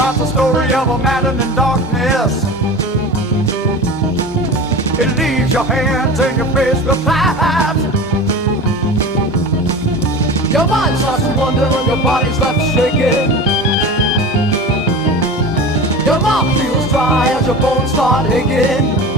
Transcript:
Writes the story of a maddening darkness. It leaves your hands and your face with flames. Your mind starts to wonder and your body's left shaking. Your mouth feels dry as your bones start aching.